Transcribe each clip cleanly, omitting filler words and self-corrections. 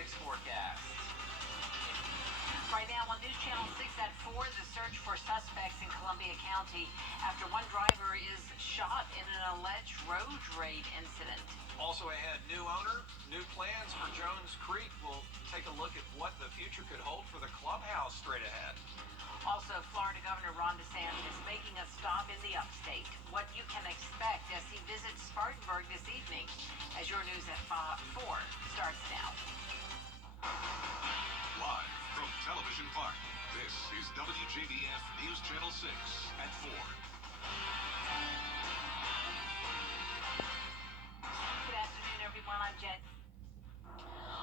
6 forecast. Right now on News Channel 6 at 4, the search for suspects in Columbia County after one driver is shot in an alleged road rage incident. Also ahead, new owner, new plans for Jones Creek. We'll take a look at what the future could hold for the clubhouse straight ahead. Also, Florida Governor Ron DeSantis making a stop in the upstate. What you can expect as he visits Spartanburg this evening. As your news at 4 starts now. Live from Television Park, this is WJBF News Channel 6 at 4. Good afternoon, everyone. I'm Jen.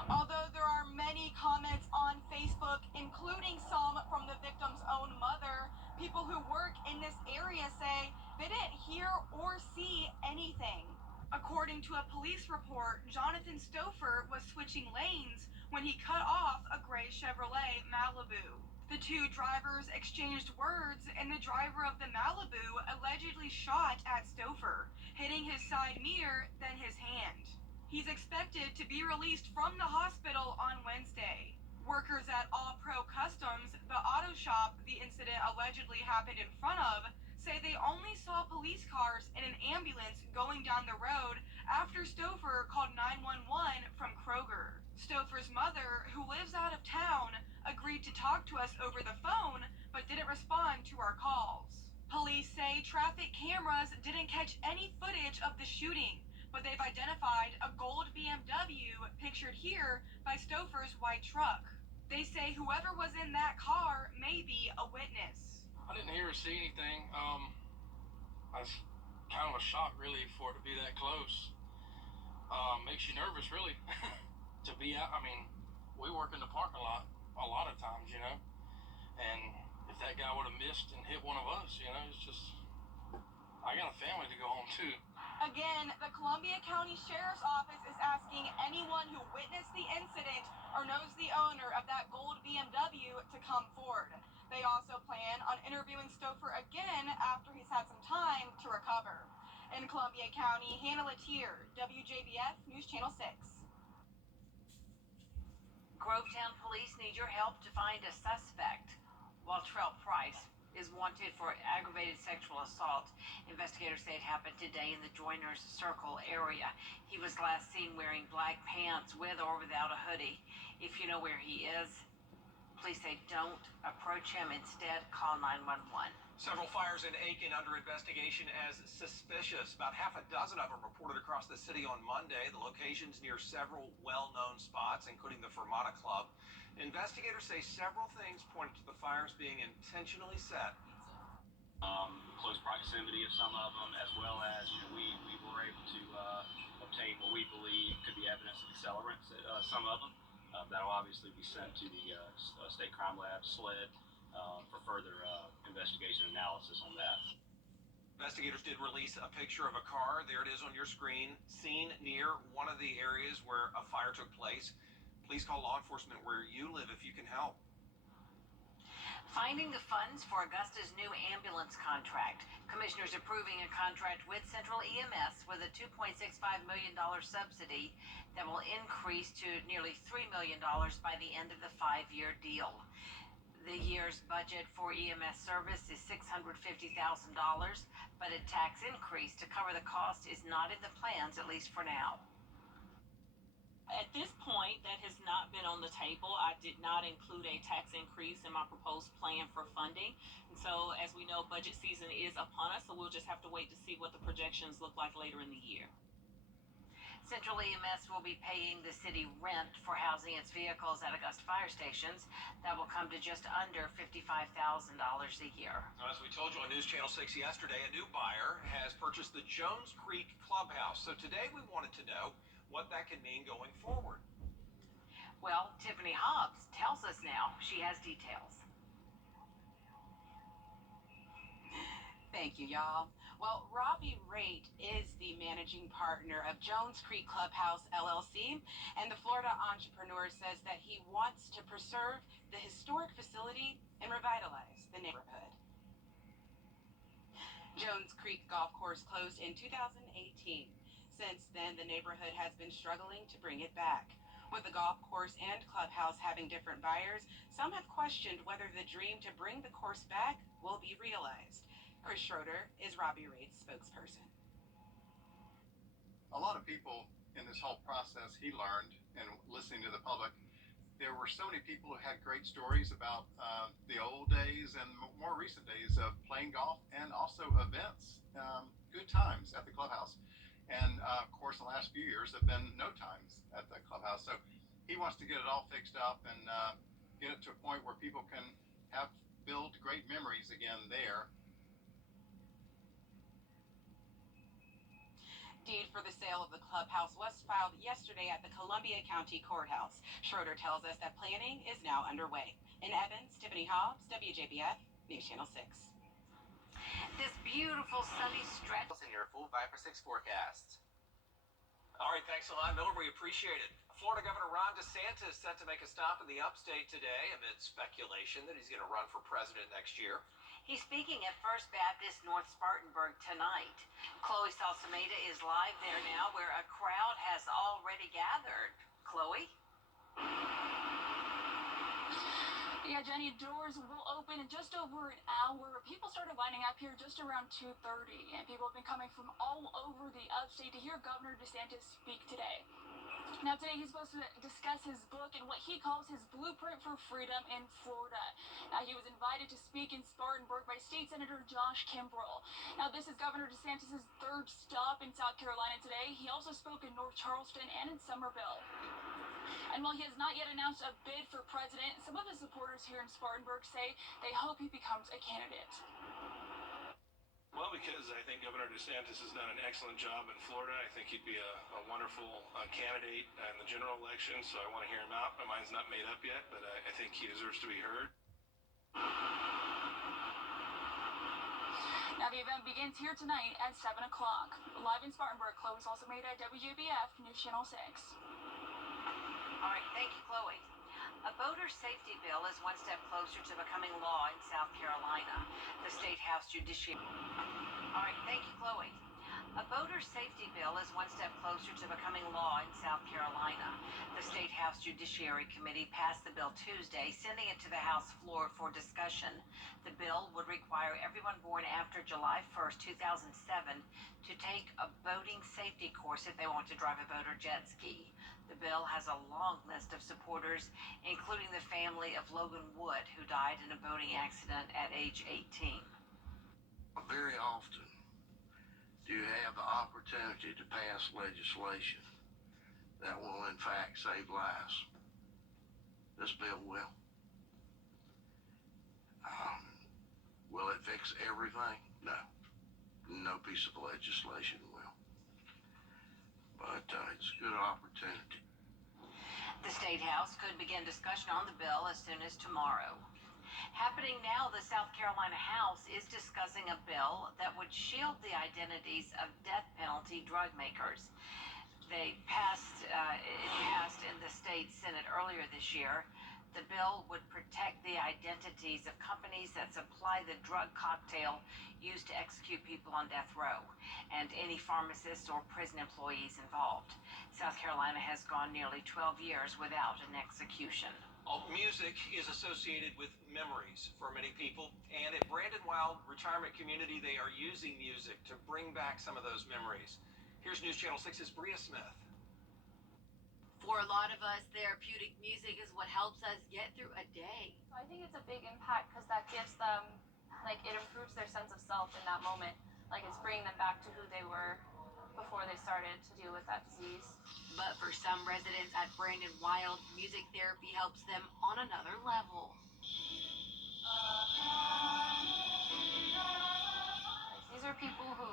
Although there are many comments on Facebook, including some from the victim's own mother, people who work in this area say they didn't hear or see anything. According to a police report, Jonathan Stouffer was switching lanes when he cut off a gray Chevrolet Malibu. The two drivers exchanged words, and the driver of the Malibu allegedly shot at Stouffer, hitting his side mirror, then his hand. He's expected to be released from the hospital on Wednesday. Workers at All Pro Customs, the auto shop the incident allegedly happened in front of, say they only saw police cars and an ambulance going down the road after Stouffer called 911 from Kroger. Stouffer's mother, who lives out of town, agreed to talk to us over the phone, but didn't respond to our calls. Police say traffic cameras didn't catch any footage of the shooting, but they've identified a gold BMW pictured here by Stouffer's white truck. They say whoever was in that car may be a witness. I didn't hear or see anything. I was kind of a shock, really, for it to be that close. Makes you nervous, really, to be out. I mean, we work in the parking lot a lot of times, you know, and if that guy would have missed and hit one of us, you know, it's just, I got a family to go home to. Again, the Columbia County Sheriff's Office is asking anyone who witnessed the incident or knows the owner of that gold BMW to come forward. They also plan on interviewing Stouffer again after he's had some time to recover. In Columbia County, Hannah Latier, WJBF News Channel 6. Grovetown police need your help to find a suspect. Waltrell Price is wanted for aggravated sexual assault. Investigators say it happened today in the Joiners Circle area. He was last seen wearing black pants with or without a hoodie. If you know where he is, please say don't approach him. Instead, call 911. Several fires in Aiken under investigation as suspicious. About half a dozen of them reported across the city on Monday. The locations near several well-known spots, including the Fermata Club. Investigators say several things point to the fires being intentionally set. Close proximity of some of them, as well as, you know, we were able to obtain what we believe could be evidence of accelerants at some of them. That'll obviously be sent to the State Crime Lab, SLED, for further investigation and analysis on that. Investigators did release a picture of a car. There it is on your screen, seen near one of the areas where a fire took place. Please call law enforcement where you live if you can help. Finding the funds for Augusta's new ambulance contract. Commissioners approving a contract with Central EMS with a $2.65 million subsidy that will increase to nearly $3 million by the end of the 5-year deal. The year's budget for EMS service is $650,000, but a tax increase to cover the cost is not in the plans, at least for now. At this point, that has not been on the table. I did not include a tax increase in my proposed plan for funding. And so, as we know, budget season is upon us, so we'll just have to wait to see what the projections look like later in the year. Central EMS will be paying the city rent for housing its vehicles at Augusta fire stations. That will come to just under $55,000 a year. As we told you on News Channel 6 yesterday, a new buyer has purchased the Jones Creek Clubhouse. So today we wanted to know what that can mean going forward. Well, Tiffany Hobbs tells us now. She has details. Thank you, y'all. Well, Robbie Raitt is the managing partner of Jones Creek Clubhouse, LLC, and the Florida entrepreneur says that he wants to preserve the historic facility and revitalize the neighborhood. Jones Creek Golf Course closed in 2018. Since then, the neighborhood has been struggling to bring it back. With the golf course and clubhouse having different buyers, some have questioned whether the dream to bring the course back will be realized. Chris Schroeder is Robbie Raid's spokesperson. A lot of people in this whole process, he learned, and listening to the public, there were so many people who had great stories about the old days and more recent days of playing golf and also events, good times at the clubhouse. And of course, the last few years have been no times at the clubhouse. So he wants to get it all fixed up and get it to a point where people can build great memories again there. Deed for the sale of the clubhouse was filed yesterday at the Columbia County Courthouse. Schroeder tells us that planning is now underway. In Evans, Tiffany Hobbs, WJBF, News Channel 6. This beautiful sunny stretch In your full 5 for 6 forecast. All right, thanks a lot, Miller. We appreciate it. Florida Governor Ron DeSantis set to make a stop in the upstate today amid speculation that he's going to run for president next year. He's speaking at First Baptist North Spartanburg tonight. Chloe Salsameda is live there now where a crowd has already gathered. Chloe? Yeah, Jenny, doors will open in just over an hour. People started lining up here just around 2:30, and people have been coming from all over the upstate to hear Governor DeSantis speak today. Now, today he's supposed to discuss his book and what he calls his blueprint for freedom in Florida. Now, he was invited to speak in Spartanburg by State Senator Josh Kimbrell. Now, this is Governor DeSantis' third stop in South Carolina today. He also spoke in North Charleston and in Summerville. And while he has not yet announced a bid for president, some of his supporters here in Spartanburg say they hope he becomes a candidate. Well, because I think Governor DeSantis has done an excellent job in Florida. I think he'd be a wonderful candidate in the general election, so I want to hear him out. My mind's not made up yet, but I think he deserves to be heard. Now, the event begins here tonight at 7 o'clock. Live in Spartanburg, Chloe Salsameda at WJBF, News Channel 6. All right, thank you, Chloe. A voter safety bill is one step closer to becoming law in South Carolina. The State House Judiciary. All right, thank you, Chloe. A voter safety bill is one step closer to becoming law in South Carolina. The State House Judiciary Committee passed the bill Tuesday, sending it to the House floor for discussion. The bill would require everyone born after July 1st, 2007 to take a voting safety course if they want to drive a boat or jet ski. The bill has a long list of supporters, including the family of Logan Wood, who died in a boating accident at age 18. Very often do you have the opportunity to pass legislation that will in fact save lives. This bill will. Will it fix everything? No. No piece of legislation will. But it's a good opportunity. The State House could begin discussion on the bill as soon as tomorrow. Happening now, the South Carolina House is discussing a bill that would shield the identities of death penalty drug makers. It passed in the state Senate earlier this year. The bill would protect the identities of companies that supply the drug cocktail used to execute people on death row, and any pharmacists or prison employees involved. South Carolina has gone nearly 12 years without an execution. Music is associated with memories for many people, and at Brandon Wild Retirement Community, they are using music to bring back some of those memories. Here's News Channel 6's Bria Smith. For a lot of us, therapeutic music is what helps us get through a day. I think it's a big impact because that gives them, it improves their sense of self in that moment. It's bringing them back to who they were before they started to deal with that disease. But for some residents at Brandon Wild, music therapy helps them on another level. These are people who,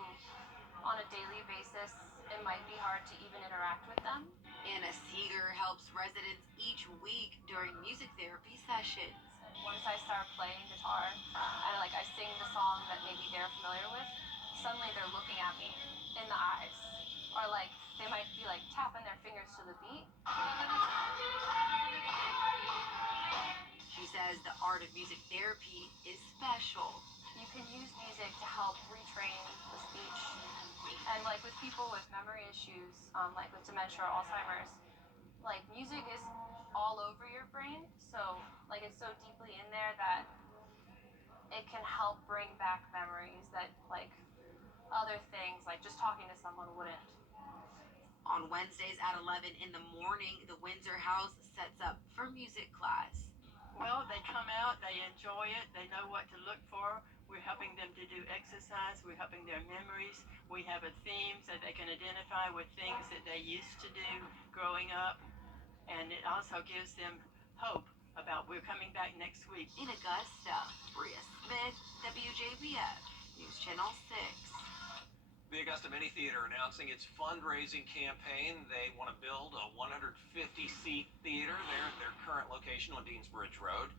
on a daily basis, it might be hard to even interact with them. Anna Seeger helps residents each week during music therapy sessions. Once I start playing guitar and I sing the song that maybe they're familiar with, suddenly they're looking at me in the eyes. Or they might be tapping their fingers to the beat. She says the art of music therapy is special. You can use music to help retrain the speech. And with people with memory issues, with dementia or Alzheimer's, music all over your brain. So, like, it's so deeply in there that it can help bring back memories that, like, other things, like just talking to someone wouldn't. On Wednesdays at 11 in the morning, the Windsor House sets up for music class. Well, they come out, they enjoy it, they know what to look for. We're helping them to do exercise, we're helping their memories. We have a theme so they can identify with things that they used to do growing up. And it also gives them hope about we're coming back next week. In Augusta, Bria Smith, WJBF, News Channel 6. The Augusta Mini Theater announcing its fundraising campaign. They want to build a 150-seat theater there at their current location on Deansbridge Road.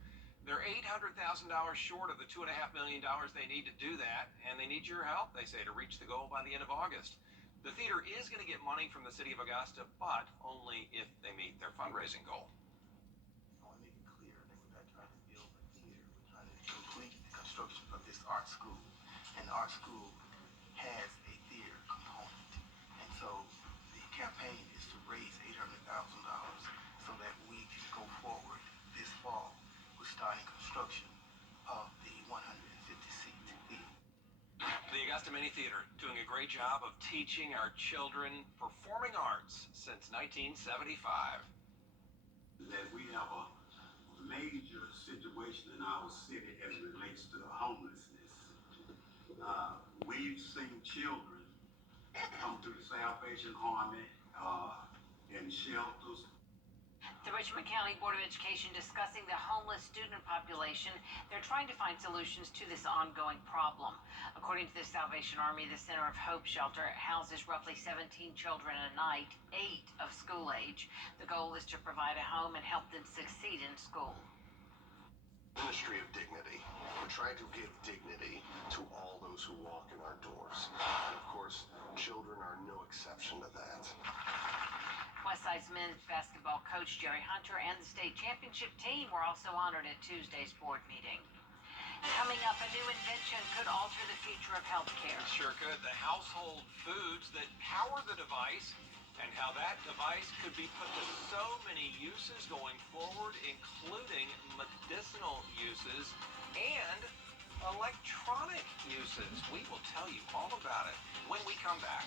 They're $800,000 short of the $2.5 million they need to do that, and they need your help, they say, to reach the goal by the end of August. The theater is going to get money from the city of Augusta, but only if they meet their fundraising goal. I want to make it clear that we're not trying to build a theater. We're trying to complete the construction of this art school. And the art school has a theater component. And so the campaign is to raise $800,000 so that we can go forward this fall with starting construction of the 150-seat theater. The Augusta Mini Theater doing a great job of teaching our children performing arts since 1975. That we have a major situation in our city as it relates to homelessness. We've seen children come through the Salvation Army in shelters. The Richmond County Board of Education discussing the homeless student population. They're trying to find solutions to this ongoing problem. According to the Salvation Army, the Center of Hope Shelter houses roughly 17 children a night, 8 of school age. The goal is to provide a home and help them succeed in school. Ministry of Dignity. We're trying to give dignity to all those who walk in our doors. And of course, children are no exception to that. Westside's men's basketball coach Jerry Hunter and the state championship team were also honored at Tuesday's board meeting. Coming up, a new invention could alter the future of healthcare. Sure could. The household foods that power the device and how that device could be put to so many uses going forward, including medicinal uses and electronic uses. We will tell you all about it when we come back.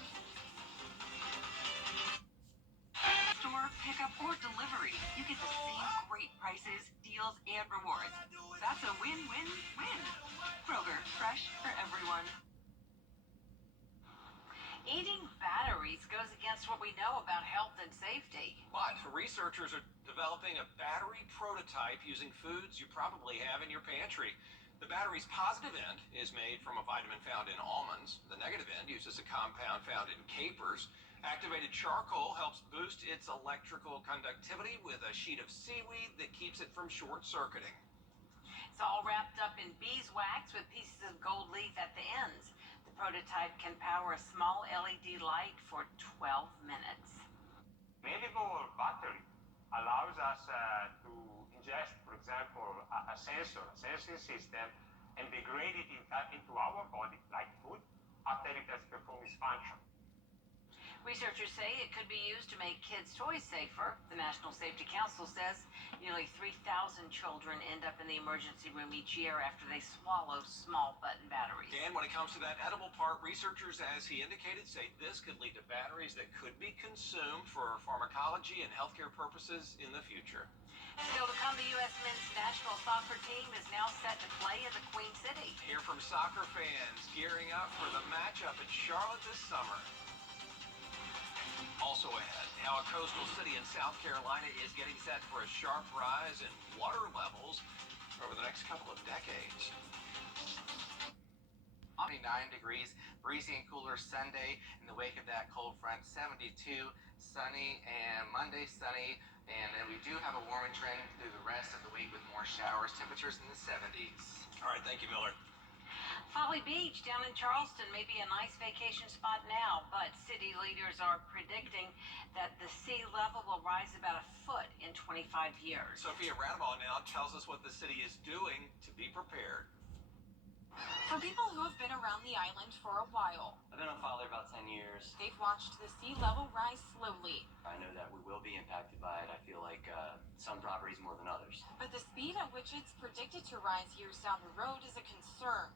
Store, pickup, or delivery, you get the same great prices, deals, and rewards. That's a win-win-win. Kroger, fresh for everyone. Eating batteries goes against what we know about health and safety. But researchers are developing a battery prototype using foods you probably have in your pantry. The battery's positive end is made from a vitamin found in almonds. The negative end uses a compound found in capers. Activated charcoal helps boost its electrical conductivity with a sheet of seaweed that keeps it from short-circuiting. It's all wrapped up in beeswax with pieces of gold leaf at the ends. The prototype can power a small LED light for 12 minutes. Medical battery allows us to ingest, for example, a sensing system, and degrade it into our body like food after it has performed its function. Researchers say it could be used to make kids' toys safer. The National Safety Council says nearly 3,000 children end up in the emergency room each year after they swallow small button batteries. And when it comes to that edible part, researchers, as he indicated, say this could lead to batteries that could be consumed for pharmacology and healthcare purposes in the future. Still to come, the U.S. men's national soccer team is now set to play in the Queen City. Hear from soccer fans gearing up for the matchup in Charlotte this summer. Also ahead, how a coastal city in South Carolina is getting set for a sharp rise in water levels over the next couple of decades. 29 degrees, breezy and cooler Sunday in the wake of that cold front. 72, sunny, and Monday sunny. And then we do have a warming trend through the rest of the week with more showers. Temperatures in the 70s. All right, thank you, Miller. Folly Beach down in Charleston may be a nice vacation spot now, but city leaders are predicting that the sea level will rise about a foot in 25 years. Sophia Rademaugh now tells us what the city is doing to be prepared. For people who have been around the island for a while, I've been a father about 10 years. they've watched the sea level rise slowly. I know that we will be impacted by it. I feel like some properties more than others. But the speed at which it's predicted to rise years down the road is a concern.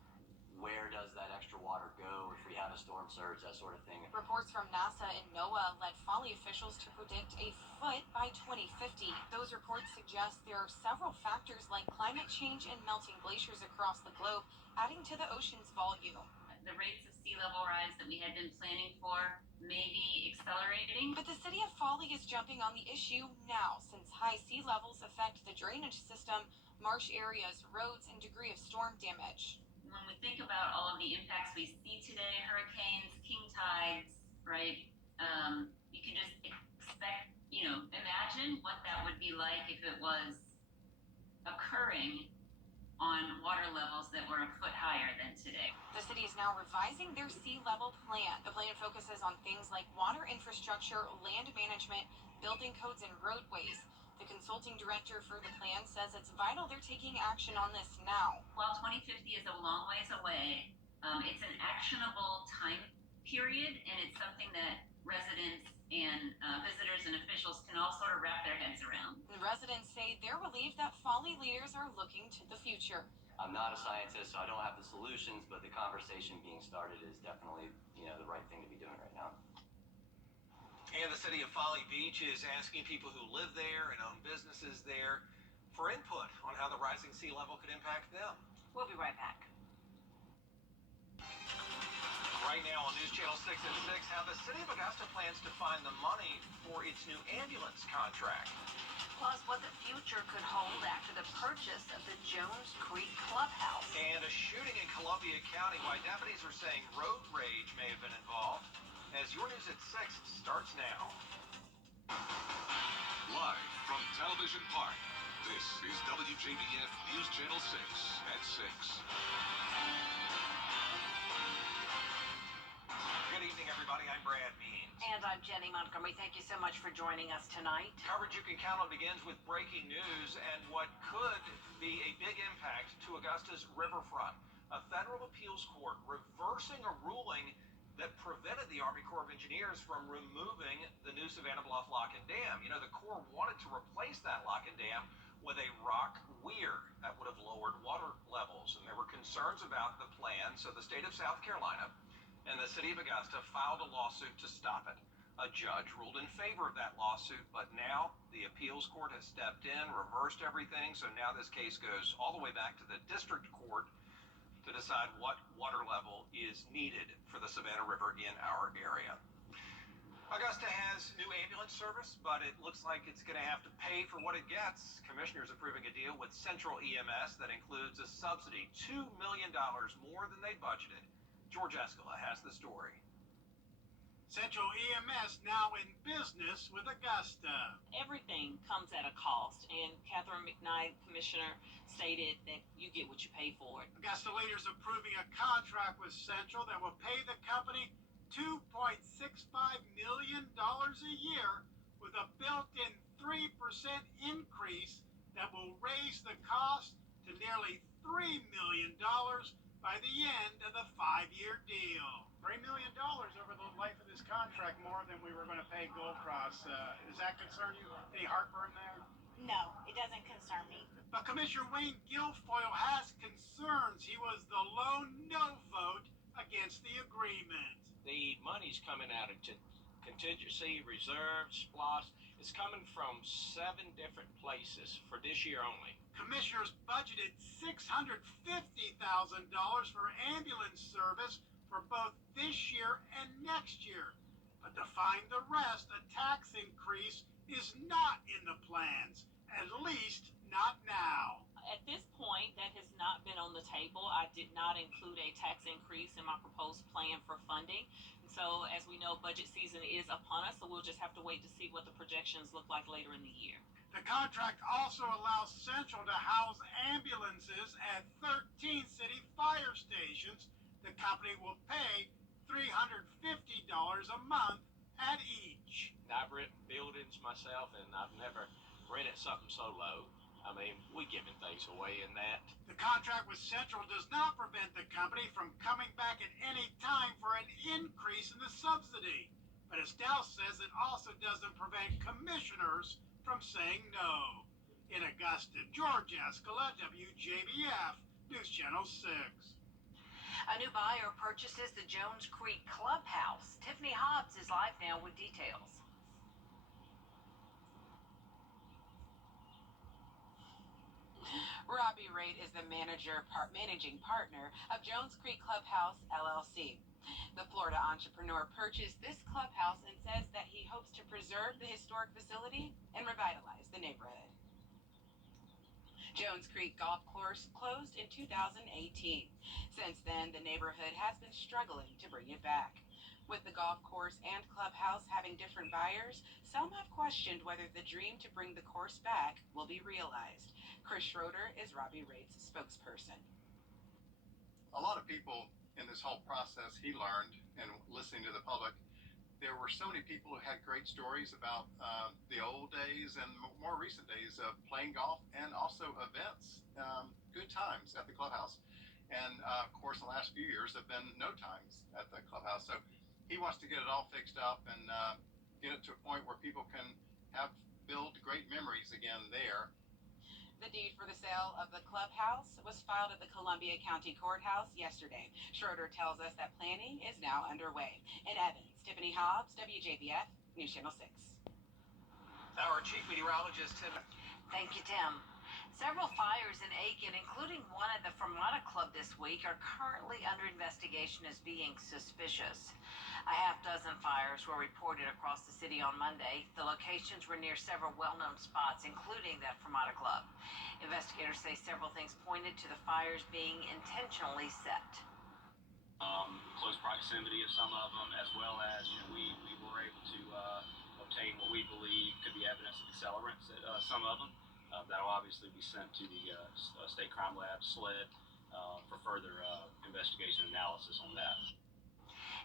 Where does that extra water go if we have a storm surge, that sort of thing? Reports from NASA and NOAA led Foley officials to predict a foot by 2050. Those reports suggest there are several factors like climate change and melting glaciers across the globe, adding to the ocean's volume. The rates of sea level rise that we had been planning for may be accelerating. But the city of Foley is jumping on the issue now, since high sea levels affect the drainage system, marsh areas, roads, and degree of storm damage. When we think about all of the impacts we see today, hurricanes, king tides, right? You can just expect, imagine what that would be like if it was occurring on water levels that were a foot higher than today. The city is now revising their sea level plan. The plan focuses on things like water infrastructure, land management, building codes, and roadways. The consulting director for the plan says it's vital they're taking action on this now. While 2050 is a long ways away, it's an actionable time period, and it's something that residents and visitors and officials can all sort of wrap their heads around. The residents say they're relieved that Foley leaders are looking to the future. I'm not a scientist, so I don't have the solutions, but the conversation being started is definitely, the right thing to be doing right now. And the city of Foley Beach is asking people who live there and own businesses there for input on how the rising sea level could impact them. We'll be right back. Right now on News Channel 6 at 6, how the city of Augusta plans to find the money for its new ambulance contract. Plus, what the future could hold after the purchase of the Jones Creek Clubhouse. And a shooting in Columbia County, why deputies are saying road rage may have been involved. As your News at 6 starts now. Live from Television Park, this is WJBF News Channel 6 at 6. Good evening, everybody. I'm Brad Means. And I'm Jenny Montgomery. Thank you so much for joining us tonight. Coverage you can count on begins with breaking news and what could be a big impact to Augusta's riverfront. A federal appeals court reversing a ruling that prevented the Army Corps of Engineers from removing the new Savannah Bluff Lock and Dam. The Corps wanted to replace that lock and dam with a rock weir that would have lowered water levels, and there were concerns about the plan, so the state of South Carolina and the city of Augusta filed a lawsuit to stop it. A judge ruled in favor of that lawsuit, but now the appeals court has stepped in, reversed everything, so now this case goes all the way back to the district court to decide what water level is needed for the Savannah River in our area. Augusta has new ambulance service, but it looks like it's going to have to pay for what it gets. Commissioners approving a deal with Central EMS that includes a subsidy, $2 million more than they budgeted. George Escala has the story. Central EMS now in business with Augusta. Everything comes at a cost, and Catherine McKnight, Commissioner, stated that you get what you pay for it. Augusta leaders approving a contract with Central that will pay the company $2.65 million a year with a built-in 3% increase that will raise the cost to nearly $3 million by the end of the 5-year deal. $3 million over the life of this contract, more than we were going to pay Gold Cross. Does that concern you? Any heartburn there? No, it doesn't concern me. But Commissioner Wayne Guilfoyle has concerns. He was the lone no vote against the agreement. The money's coming out of contingency, reserves, SPLOST. It's coming from 7 different places for this year only. Commissioners budgeted $650,000 for ambulance service for both this year and next year. But to find the rest, a tax increase is not in the plans, at least not now. At this point, that has not been on the table. I did not include a tax increase in my proposed plan for funding. And so, as we know, budget season is upon us, so we'll just have to wait to see what the projections look like later in the year. The contract also allows Central to house ambulances at 13 city fire stations. The company will pay $350 a month at each. I've written buildings myself, and I've never rented something so low. I mean, we're giving things away in that. The contract with Central does not prevent the company from coming back at any time for an increase in the subsidy. But as Dow says, it also doesn't prevent commissioners from saying no. In Augusta, George Escala, WJBF, News Channel 6. A new buyer purchases the Jones Creek Clubhouse. Tiffany Hobbs is live now with details. Robbie Raitt is the managing partner of Jones Creek Clubhouse, LLC. The Florida entrepreneur purchased this clubhouse and says that he hopes to preserve the historic facility and revitalize the neighborhood. Jones Creek Golf Course closed in 2018. Since then, the neighborhood has been struggling to bring it back. With the golf course and clubhouse having different buyers, some have questioned whether the dream to bring the course back will be realized. Chris Schroeder is Robbie Raitt's spokesperson. A lot of people in this whole process, he learned, and listening to the public, there were so many people who had great stories about the old days and more recent days of playing golf and also events, good times at the clubhouse. And of course, the last few years have been no times at the clubhouse. So he wants to get it all fixed up and get it to a point where people can build great memories again there. The deed for the sale of the clubhouse was filed at the Columbia County Courthouse yesterday. Schroeder tells us that planning is now underway. In Evans, Tiffany Hobbs, WJBF, News Channel 6. Our chief meteorologist, Tim. Thank you, Tim. Several fires in Aiken, including one at the Fermata Club this week, are currently under investigation as being suspicious. A half-dozen fires were reported across the city on Monday. The locations were near several well-known spots, including that Fermata Club. Investigators say several things pointed to the fires being intentionally set. Close proximity of some of them, as well as we were able to obtain what we believe could be evidence of accelerants at some of them. That'll obviously be sent to the State Crime Lab, SLED, for further investigation and analysis on that.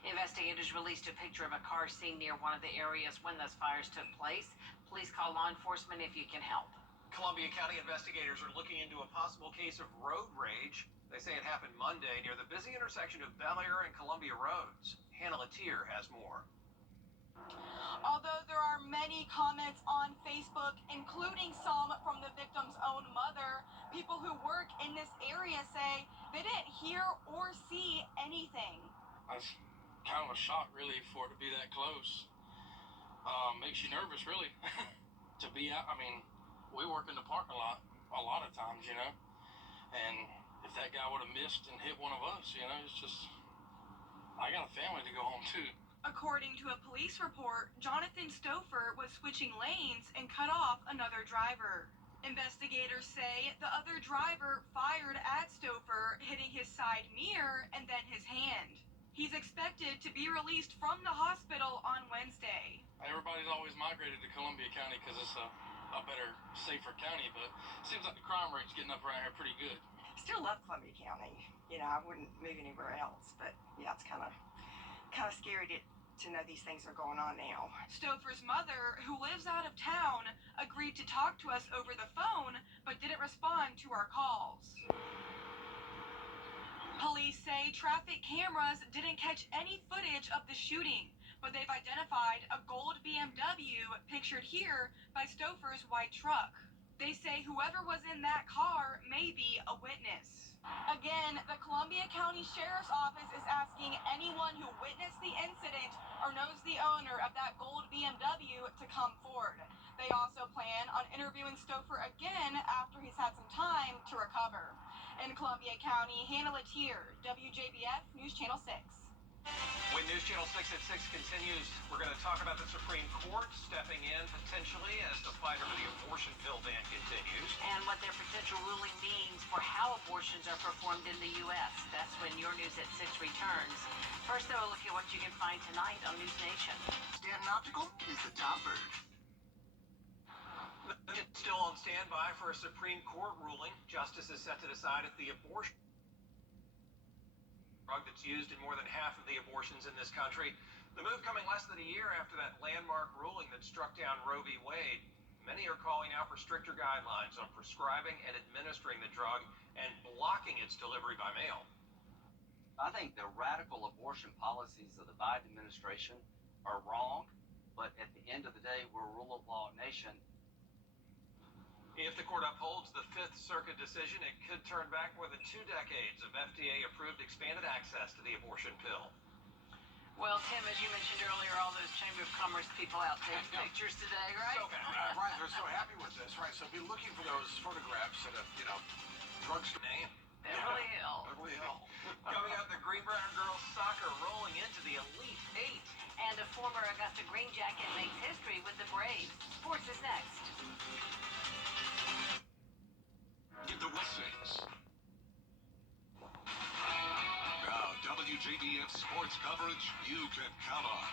Investigators released a picture of a car seen near one of the areas when those fires took place. Please call law enforcement if you can help. Columbia County investigators are looking into a possible case of road rage. They say it happened Monday near the busy intersection of Bel Air and Columbia Roads. Hannah Latier has more. Although there are many comments on Facebook, including some from the victim's own mother, people who work in this area say they didn't hear or see anything. That's kind of a shock, really, for it to be that close. Makes you nervous, really, to be out. I mean, we work in the parking lot a lot of times, and if that guy would have missed and hit one of us, it's just, I got a family to go home to. According to a police report, Jonathan Stouffer was switching lanes and cut off another driver. Investigators say the other driver fired at Stouffer, hitting his side mirror and then his hand. He's expected to be released from the hospital on Wednesday. Everybody's always migrated to Columbia County because it's a better, safer county, but it seems like the crime rate's getting up around here pretty good. Still love Columbia County. I wouldn't move anywhere else, but yeah, it's kind of scary to know these things are going on now. Stouffer's mother, who lives out of town, agreed to talk to us over the phone, but didn't respond to our calls. Police say traffic cameras didn't catch any footage of the shooting, but they've identified a gold BMW pictured here by Stouffer's white truck. They say whoever was in that car may be a witness. Again, the Columbia County Sheriff's Office is asking anyone who witnessed the incident or knows the owner of that gold BMW to come forward. They also plan on interviewing Stouffer again after he's had some time to recover. In Columbia County, Hannah Latier, WJBF News Channel 6. When News Channel 6 at 6 continues, we're going to talk about the Supreme Court stepping in potentially as the fight over the abortion pill ban continues. And what their potential ruling means for how abortions are performed in the U.S. That's when your News at 6 returns. First, though, a look at what you can find tonight on News Nation. Stanton Optical is the top bird. Still on standby for a Supreme Court ruling. Justice is set to decide if the abortion drug that's used in more than half of the abortions in this country. The move coming less than a year after that landmark ruling that struck down Roe v. Wade. Many are calling out for stricter guidelines on prescribing and administering the drug and blocking its delivery by mail. I think the radical abortion policies of the Biden administration are wrong, but at the end of the day, we're a rule of law nation. If If the court upholds the Fifth Circuit decision, it could turn back more than 2 decades of FDA-approved expanded access to the abortion pill. Well, Tim, as you mentioned earlier, all those Chamber of Commerce people out taking pictures today, right? So, right, they're so happy with this, right? So be looking for those photographs at a, drugstore. Name? Beverly Hill. Beverly Hill. Coming up, the Greenbrier girls soccer rolling into the Elite Eight. And a former Augusta Green Jacket makes history with the Braves. Sports is next. Get the blessings. Now, WJBF sports coverage you can count on.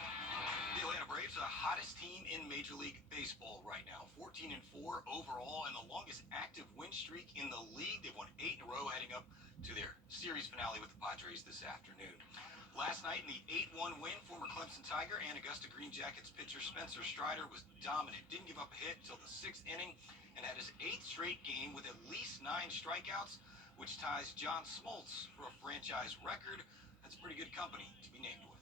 The Atlanta Braves are the hottest team in Major League Baseball right now. 14-4 overall and the longest active win streak in the league. They've won 8 in a row heading up to their series finale with the Padres this afternoon. Last night in the 8-1 win, former Clemson Tiger and Augusta Green Jackets pitcher Spencer Strider was dominant. Didn't give up a hit until the 6th inning and had his 8th straight game with at least 9 strikeouts, which ties John Smoltz for a franchise record. That's pretty good company to be named with.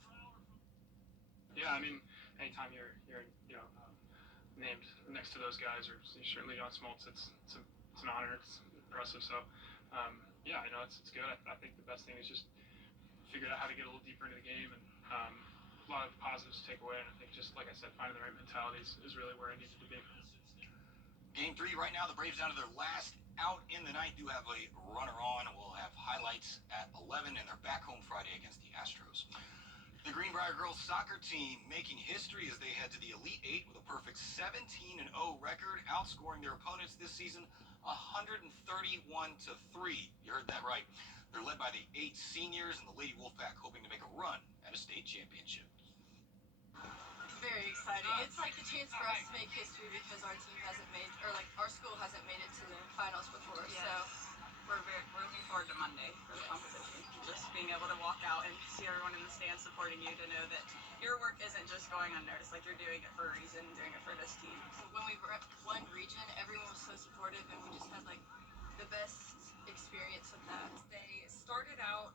Yeah, I mean, anytime you're named next to those guys, or certainly John Smoltz, it's an honor. It's impressive. So, yeah, I know it's good. I think the best thing is just figure out how to get a little deeper into the game, and a lot of positives to take away. And I think just like I said, finding the right mentality is really where I needed to be. Game 3 right now, the Braves down to their last out in the ninth. Do have a runner on. We'll have highlights at 11, and they're back home Friday against the Astros. The Greenbrier girls soccer team making history as they head to the Elite Eight with a perfect 17-0 record, outscoring their opponents this season 131-3. You heard that right. They're led by the 8 seniors and the Lady Wolfpack, hoping to make a run at a state championship. Very exciting. It's like the chance for us to make history because our team hasn't made, or like our school hasn't made it to the finals before. Yeah. So We're looking forward to Monday for the competition. Just being able to walk out and see everyone in the stands supporting you, to know that your work isn't just going unnoticed. Like, you're doing it for a reason, doing it for this team. when we won region, everyone was so supportive, and we just had like the best experience with that. They started out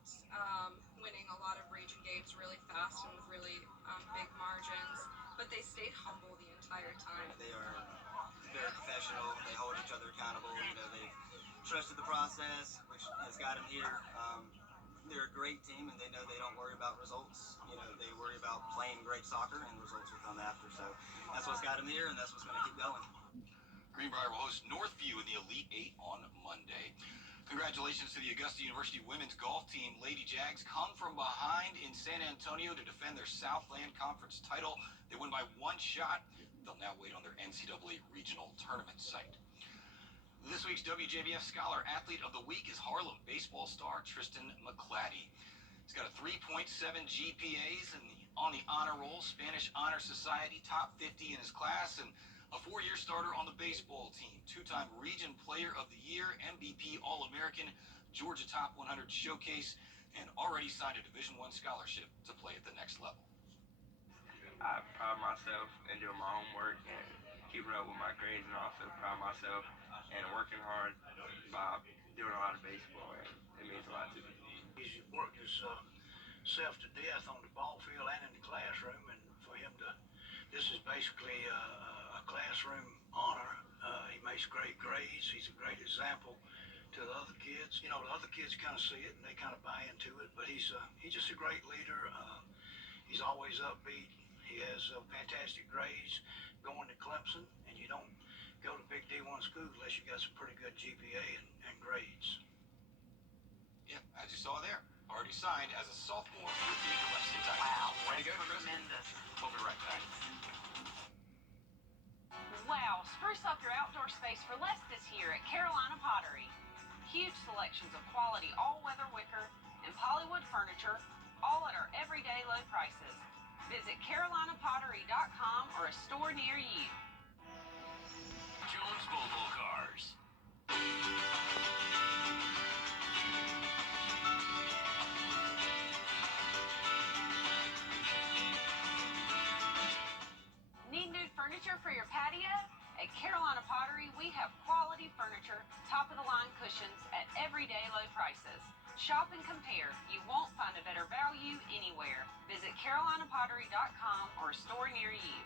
winning a lot of region games really fast and with really big margins, but they stayed humble the entire time. They are very professional. They hold each other accountable. They've trusted the process, which has got them here. They're a great team, and they know they don't worry about results. They worry about playing great soccer, and results will come after. So that's what's got them here, and that's what's going to keep going. Greenbrier will host Northview in the Elite Eight on Monday. Congratulations to the Augusta University women's golf team. Lady Jags come from behind in San Antonio to defend their Southland Conference title. They win by 1 shot. They'll now wait on their NCAA regional tournament site. This week's WJBF Scholar Athlete of the Week is Harlem baseball star Tristan McClatty. He's got a 3.7 GPAs and on the honor roll, Spanish Honor Society, top 50 in his class, and a 4-year starter on the baseball team, 2-time Region Player of the Year, MVP All-American, Georgia Top 100 Showcase, and already signed a Division I scholarship to play at the next level. I pride myself in doing my homework and keeping up with my grades, and also pride myself in working hard by doing a lot of baseball, and it means a lot to me. He's worked himself to death on the ball field and in the classroom, and for him to, this is basically a classroom honor. He makes great grades. He's a great example to the other kids. The other kids kind of see it and they kind of buy into it, but he's just a great leader. He's always upbeat. He has fantastic grades going to Clemson, and you don't go to big D1 school unless you got some pretty good GPA and grades. Yeah, as you saw there, already signed as a sophomore with the Clemson Tigers. Wow, way to go, Tristan. tremendous. We'll be right back. Wow, spruce up your outdoor space for less this year at Carolina Pottery. Huge selections of quality all-weather wicker and polywood furniture, all at our everyday low prices. Visit carolinapottery.com or a store near you. Jones Mobile Cars. Need new furniture for your patio? At Carolina Pottery, we have quality furniture, top-of-the-line cushions at everyday low prices. Shop and compare. You won't find a better value anywhere. Visit carolinapottery.com or a store near you.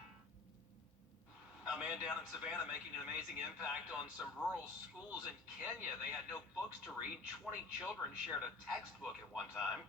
A man down in Savannah making an amazing impact on some rural schools in Kenya. They had no books to read. 20 children shared a textbook at one time.